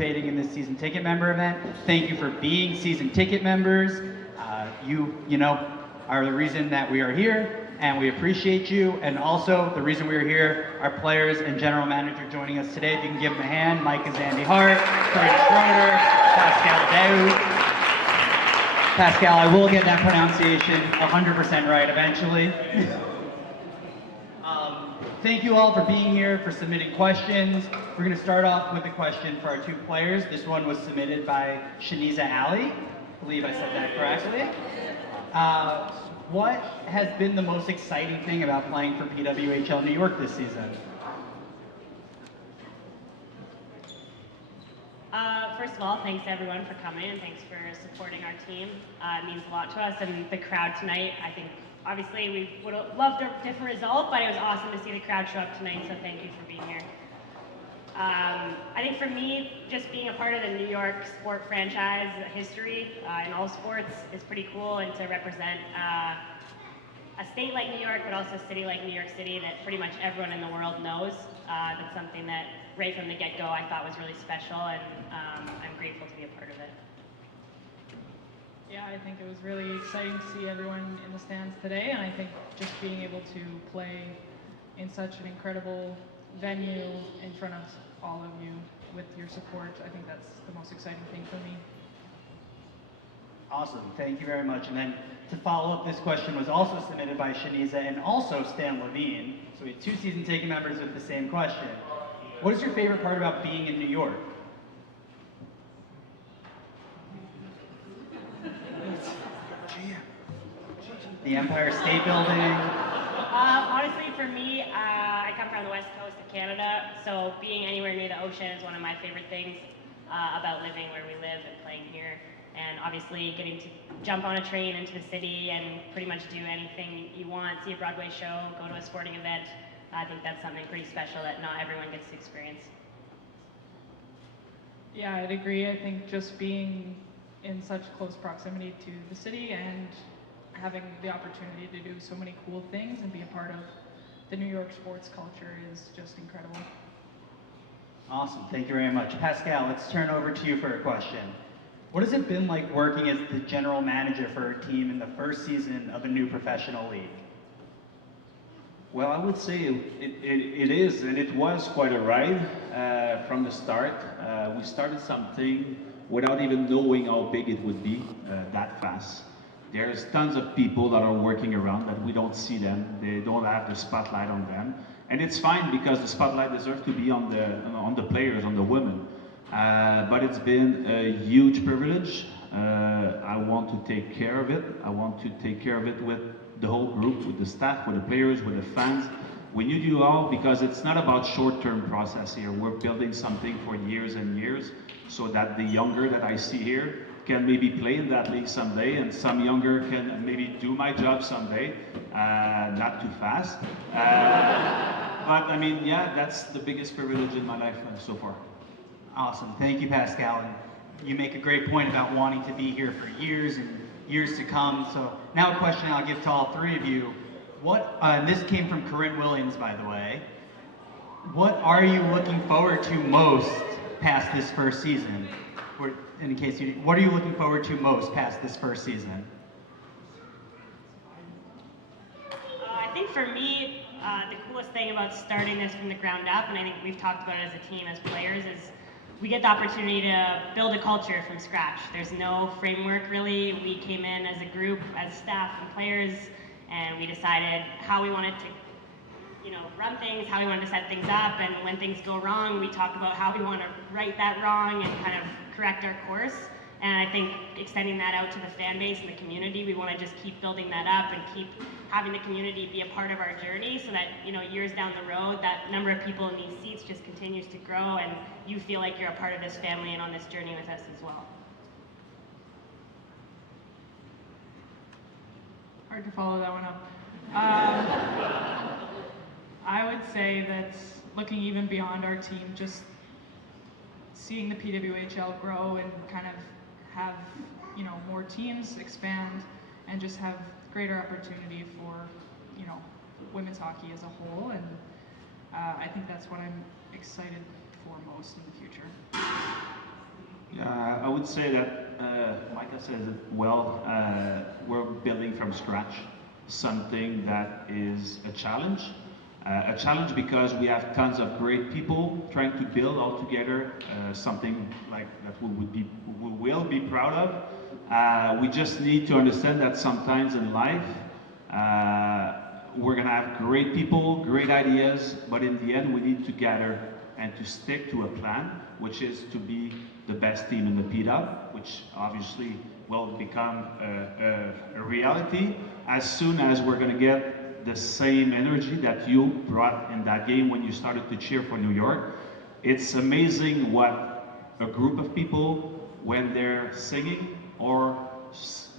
participating in this season ticket member event. Thank you for being season ticket members. You know, are the reason that we are here, and we appreciate you. And also, the reason we are here, our players and general manager joining us today. If you can give them a hand, Micah Zandy Hart, Karina Schroeder, Pascal Daoud. Pascal, I will get that pronunciation 100% right eventually. Thank you all for being here, for submitting questions. We're going to start off with a question for our two players. This one was submitted by Shaniza Ali. I believe I said that correctly. What has been the most exciting thing about playing for PWHL New York this season? First of all, thanks everyone for coming and thanks for supporting our team. It means a lot to us, and the crowd tonight, I think, obviously we would have loved a different result, but it was awesome to see the crowd show up tonight, so thank you for being here. I think for me, just being a part of the New York sport franchise history in all sports is pretty cool, and to represent a state like New York, but also a city like New York City that pretty much everyone in the world knows. That's something that right from the get-go I thought was really special, and I'm grateful to be a part of it. Yeah, I think it was really exciting to see everyone in the stands today, and I think just being able to play in such an incredible venue in front of all of you with your support, I think that's the most exciting thing for me. Awesome, thank you very much. And then to follow up, this question was also submitted by Shaniza and also Stan Levine. So we had two season ticket members with the same question. What is your favorite part about being in New York? The Empire State Building. Honestly, for me, I come from the west coast of Canada, so being anywhere near the ocean is one of my favorite things about living where we live and playing here. And obviously getting to jump on a train into the city and pretty much do anything you want, see a Broadway show, go to a sporting event, I think that's something pretty special that not everyone gets to experience. Yeah, I'd agree. I think just being in such close proximity to the city and having the opportunity to do so many cool things and be a part of the New York sports culture is just incredible. Awesome, thank you very much. Pascal, let's turn over to you for a question. What has it been like working as the general manager for a team in the first season of a new professional league? Well, I would say it is, and it was quite a ride from the start. We started something without even knowing how big it would be that fast. There's tons of people that are working around that we don't see them. They don't have the spotlight on them. And it's fine because the spotlight deserves to be on the players, on the women. But it's been a huge privilege. I want to take care of it. I want to take care of it with the whole group, with the staff, with the players, with the fans. We need you all because it's not about short-term process here. We're building something for years and years so that the younger that I see here can maybe play in that league someday, and some younger can maybe do my job someday. Not too fast. But I mean, yeah, that's the biggest privilege in my life so far. Awesome, thank you, Pascal. And you make a great point about wanting to be here for years and years to come. So now a question I'll give to all three of you. And this came from Corinne Williams, by the way. What are you looking forward to most past this first season? Or in case you, what are you looking forward to most past this first season? I think for me, the coolest thing about starting this from the ground up, and I think we've talked about it as a team, as players, is we get the opportunity to build a culture from scratch. There's no framework really. We came in as a group, as staff and players, and we decided how we wanted to, run things, how we wanted to set things up, and when things go wrong, we talk about how we want to right that wrong and kind of correct our course. And I think extending that out to the fan base and the community, we want to just keep building that up and keep having the community be a part of our journey so that, years down the road, that number of people in these seats just continues to grow and you feel like you're a part of this family and on this journey with us as well. Hard to follow that one up. I would say that looking even beyond our team, just seeing the PWHL grow and kind of have, more teams expand and just have greater opportunity for, women's hockey as a whole. And I think that's what I'm excited for most in the future. I would say that, Micah says it well, we're building from scratch something that is a challenge. A challenge because we have tons of great people trying to build all together something like that we will be proud of. We just need to understand that sometimes in life, we're gonna have great people, great ideas, but in the end we need to gather and to stick to a plan, which is to be the best team in the PW, which obviously will become a reality as soon as we're gonna get the same energy that you brought in that game when you started to cheer for New York. It's amazing what a group of people, when they're singing or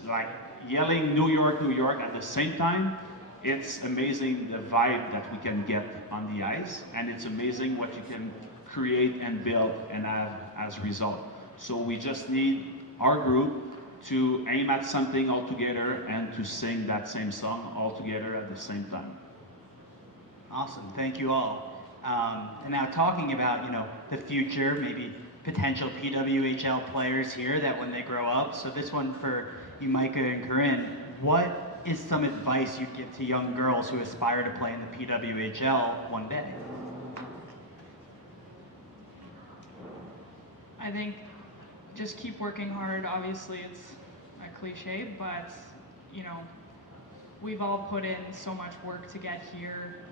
like yelling New York, New York at the same time, it's amazing the vibe that we can get on the ice, and it's amazing what you can create and build and have as a result. So we just need our group to aim at something all together and to sing that same song all together at the same time. Awesome, thank you all. And now talking about, the future, maybe potential PWHL players here that when they grow up. So this one for you, Micah and Corinne. What is some advice you'd give to young girls who aspire to play in the PWHL one day? I think just keep working hard. Obviously, it's a cliche, but we've all put in so much work to get here.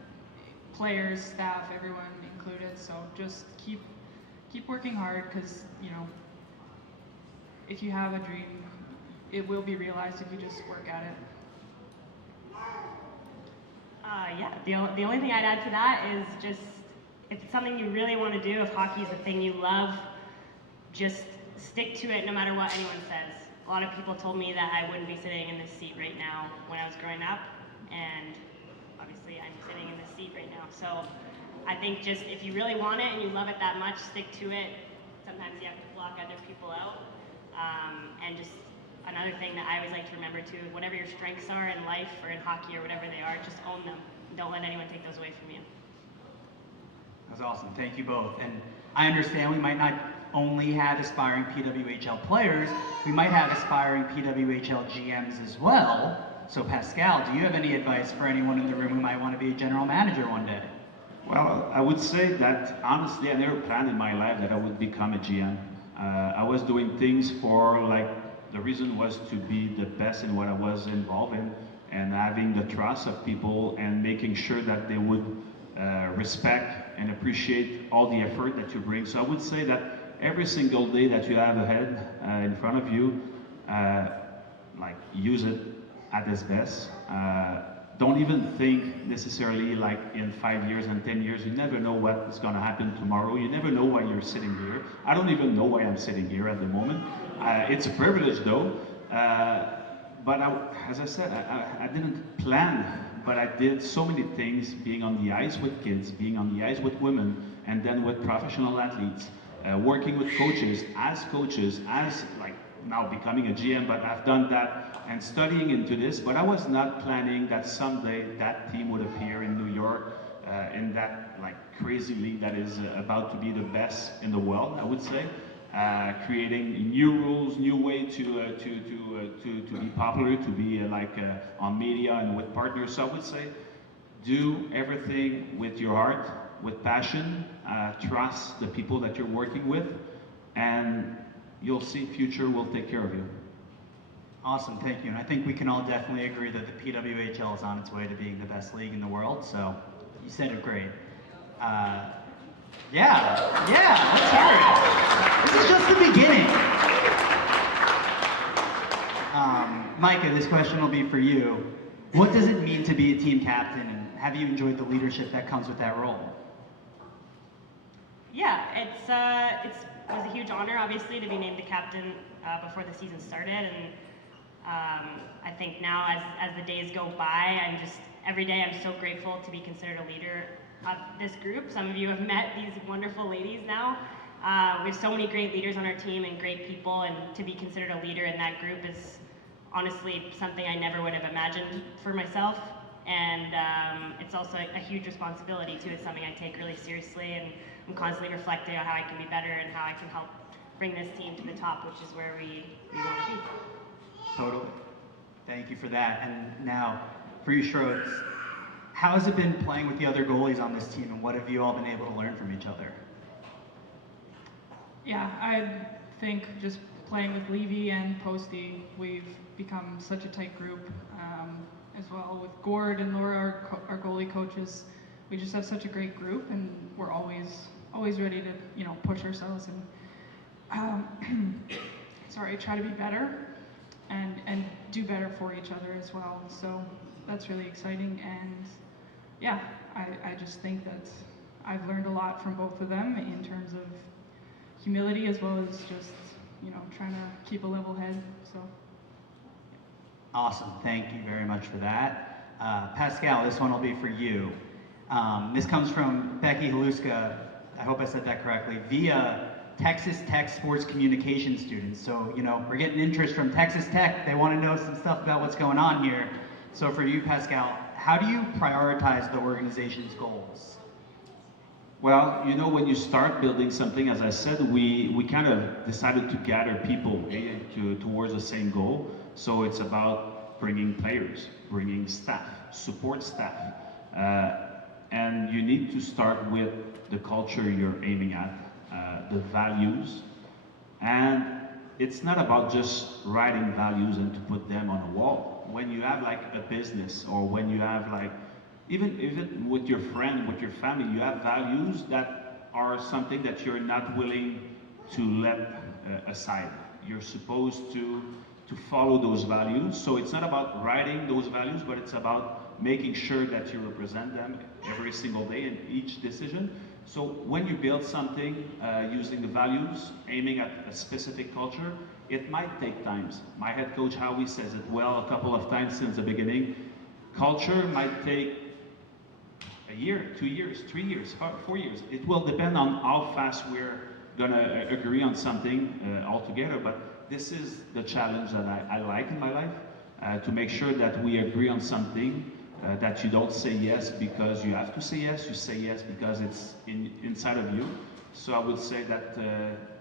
Players, staff, everyone included. So just keep working hard, because if you have a dream, it will be realized if you just work at it. Yeah, the only thing I'd add to that is just, if it's something you really want to do, if hockey is the thing you love, just stick to it no matter what anyone says. A lot of people told me that I wouldn't be sitting in this seat right now when I was growing up, and obviously I'm sitting in this seat right now. So I think just if you really want it and you love it that much, stick to it. Sometimes you have to block other people out. And just another thing that I always like to remember too, whatever your strengths are in life or in hockey or whatever they are, just own them. Don't let anyone take those away from you. That's awesome, thank you both. And I understand we might not only have aspiring PWHL players, we might have aspiring PWHL GMs as well. So Pascal, do you have any advice for anyone in the room who might want to be a general manager one day? Well, I would say that honestly, I never planned in my life that I would become a GM. I was doing things for the reason was to be the best in what I was involved in, and having the trust of people and making sure that they would respect and appreciate all the effort that you bring. So I would say that every single day that you have ahead in front of you, use it at its best. Don't even think necessarily in 5 years and 10 years. You never know what is going to happen tomorrow. You never know why you're sitting here. I don't even know why I'm sitting here at the moment. It's a privilege though. But as I said, I didn't plan, but I did so many things, being on the ice with kids, being on the ice with women, and then with professional athletes, working with coaches, as now becoming a GM, but I've done that and studying into this, but I was not planning that someday that team would appear in New York in that crazy league that is about to be the best in the world, I would say. Creating new rules, new way to be popular, to be on media and with partners. So I would say, do everything with your heart, with passion, trust the people that you're working with, and you'll see future will take care of you. Awesome, thank you. And I think we can all definitely agree that the PWHL is on its way to being the best league in the world, so you said it great. Yeah, let's hear it. This is just the beginning. Micah, this question will be for you. What does it mean to be a team captain, and have you enjoyed the leadership that comes with that role? Yeah, it was a huge honor, obviously, to be named the captain before the season started, and I think now as the days go by, every day I'm so grateful to be considered a leader of this group. Some of you have met these wonderful ladies now. We have so many great leaders on our team and great people, and to be considered a leader in that group is honestly something I never would have imagined for myself. And it's also a huge responsibility too. It's something I take really seriously, and I'm constantly reflecting on how I can be better and how I can help bring this team to the top, which is where we want to be. Totally. Thank you for that. And now, for you, Schroeds, how has it been playing with the other goalies on this team, and what have you all been able to learn from each other? Yeah, I think just playing with Levy and Posty, we've become such a tight group. As well with Gord and Laura, our goalie coaches, we just have such a great group, and we're always ready to push ourselves and try to be better and do better for each other as well. So that's really exciting, and yeah, I just think that I've learned a lot from both of them in terms of humility as well as just trying to keep a level head. So. Awesome. Thank you very much for that. Pascal, this one will be for you. This comes from Becky Haluska, I hope I said that correctly, via Texas Tech sports communication students. So, we're getting interest from Texas Tech. They want to know some stuff about what's going on here. So for you, Pascal, how do you prioritize the organization's goals? Well, when you start building something, as I said, we kind of decided to gather people towards the same goal. So it's about bringing players, bringing staff, support staff. And you need to start with the culture you're aiming at, the values. And it's not about just writing values and to put them on a wall. When you have like a business, or when you have like, even with your friend, with your family, you have values that are something that you're not willing to let aside. You're supposed to follow those values. So it's not about writing those values, but it's about making sure that you represent them every single day in each decision. So when you build something using the values, aiming at a specific culture, it might take time. My head coach Howie says it well a couple of times since the beginning. Culture might take a year, 2 years, 3 years, 4 years. It will depend on how fast we're gonna agree on something altogether, but this is the challenge that I like in my life, to make sure that we agree on something, that you don't say yes because you have to say yes, you say yes because it's inside of you. So I would say that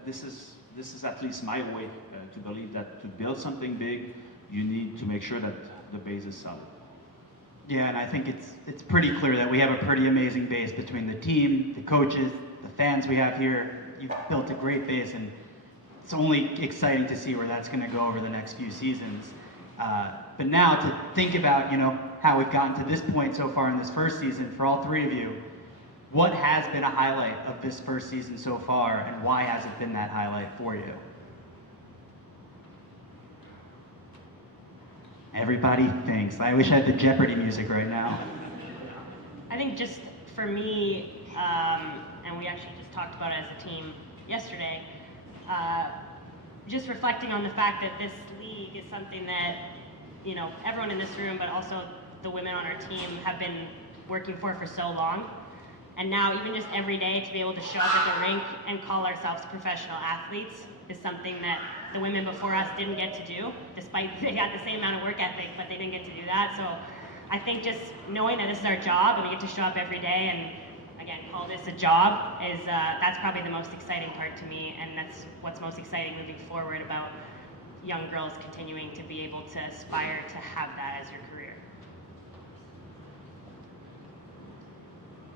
this is at least my way to believe that to build something big, you need to make sure that the base is solid. Yeah, and I think it's pretty clear that we have a pretty amazing base between the team, the coaches, the fans we have here. You've built a great base, and it's only exciting to see where that's going to go over the next few seasons. But now to think about, how we've gotten to this point so far in this first season, for all three of you, what has been a highlight of this first season so far, and why has it been that highlight for you? Everybody thinks. I wish I had the Jeopardy music right now. I think just for me, and we actually just talked about it as a team yesterday, just reflecting on the fact that this league is something that, everyone in this room, but also the women on our team have been working for so long. And now even just every day to be able to show up at the rink and call ourselves professional athletes is something that the women before us didn't get to do, despite they had the same amount of work ethic, but they didn't get to do that. So I think just knowing that this is our job and we get to show up every day and again, call this a job is, that's probably the most exciting part to me, and that's what's most exciting moving forward about young girls continuing to be able to aspire to have that as your career.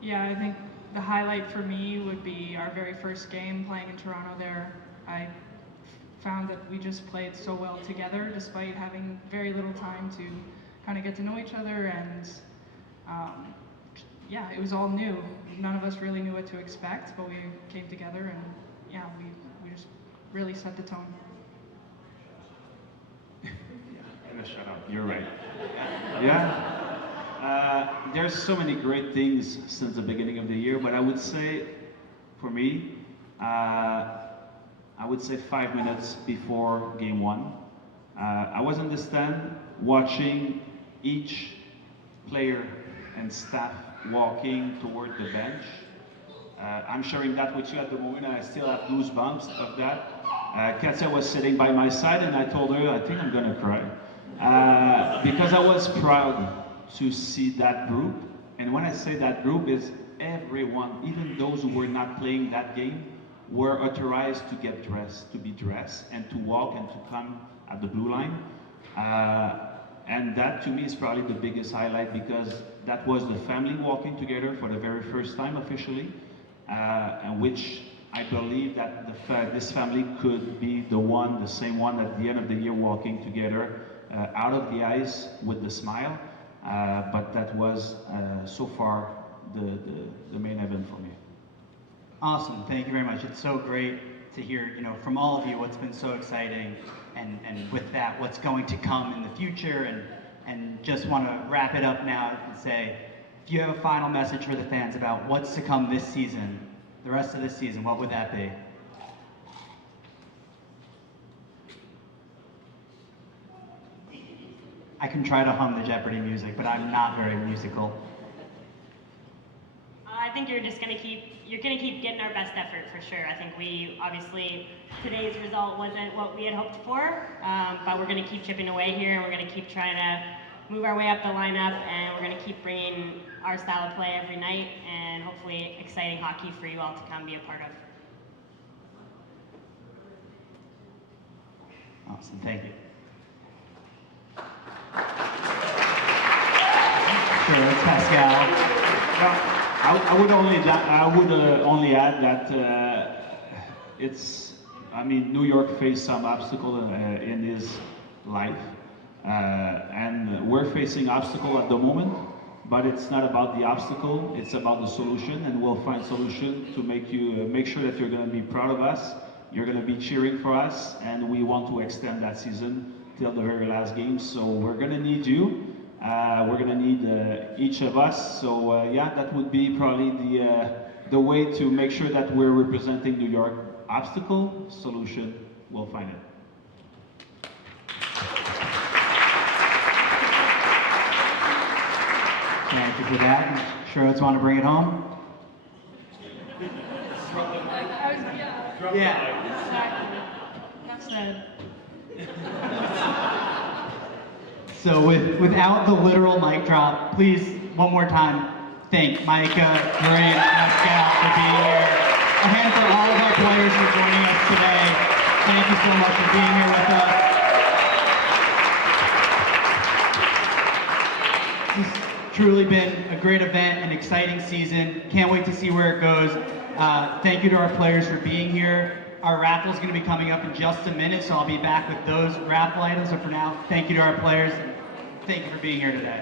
Yeah, I think the highlight for me would be our very first game playing in Toronto there. I found that we just played so well together despite having very little time to kind of get to know each other, and yeah, it was all new. None of us really knew what to expect, but we came together and yeah, we just really set the tone. I'm gonna shut up, you're right. Yeah. There's so many great things since the beginning of the year, but I would say, for me, I would say 5 minutes before game one, I was in the stand watching each player and staff walking toward the bench. I'm sharing that with you at the moment, and I still have goosebumps of that. Katja was sitting by my side, and I told her, I think I'm gonna cry. Because I was proud to see that group, and when I say that group is everyone, even those who were not playing that game, were authorized to get dressed, to be dressed, and to walk and to come at the blue line. And that to me is probably the biggest highlight, because that was the family walking together for the very first time officially, and which I believe that this family could be the same one at the end of the year walking together out of the ice with the smile. But that was so far the main event for me. Awesome, thank you very much. It's so great to hear, from all of you what's been so exciting, and with that, what's going to come in the future, and just want to wrap it up now and say, if you have a final message for the fans about what's to come this season, the rest of this season, what would that be? I can try to hum the Jeopardy music, but I'm not very musical. I think you're gonna keep getting our best effort for sure. I think obviously today's result wasn't what we had hoped for, but we're gonna keep chipping away here, and we're gonna keep trying to move our way up the lineup, and we're gonna keep bringing our style of play every night, and hopefully exciting hockey for you all to come be a part of. Awesome, thank you. Sure, it's Pascal. Well, I would only add that New York faced some obstacle in his life, and we're facing obstacle at the moment, but it's not about the obstacle, it's about the solution, and we'll find solution to make sure that you're going to be proud of us, you're going to be cheering for us, and we want to extend that season till the very last game. So we're going to need you. We're going to need each of us. So yeah, that would be probably the way to make sure that we're representing New York. Obstacle, solution, we'll find it. Thank you for that. Sherwood's want to bring it home? Yeah. Exactly. Enough said. So without the literal mic drop, please, one more time, thank Micah, Grant, Pascal for being here. A hand for all of our players for joining us today. Thank you so much for being here with us. This has truly been a great event, an exciting season. Can't wait to see where it goes. Thank you to our players for being here. Our raffle is going to be coming up in just a minute, so I'll be back with those raffle items. So for now, thank you to our players. Thank you for being here today.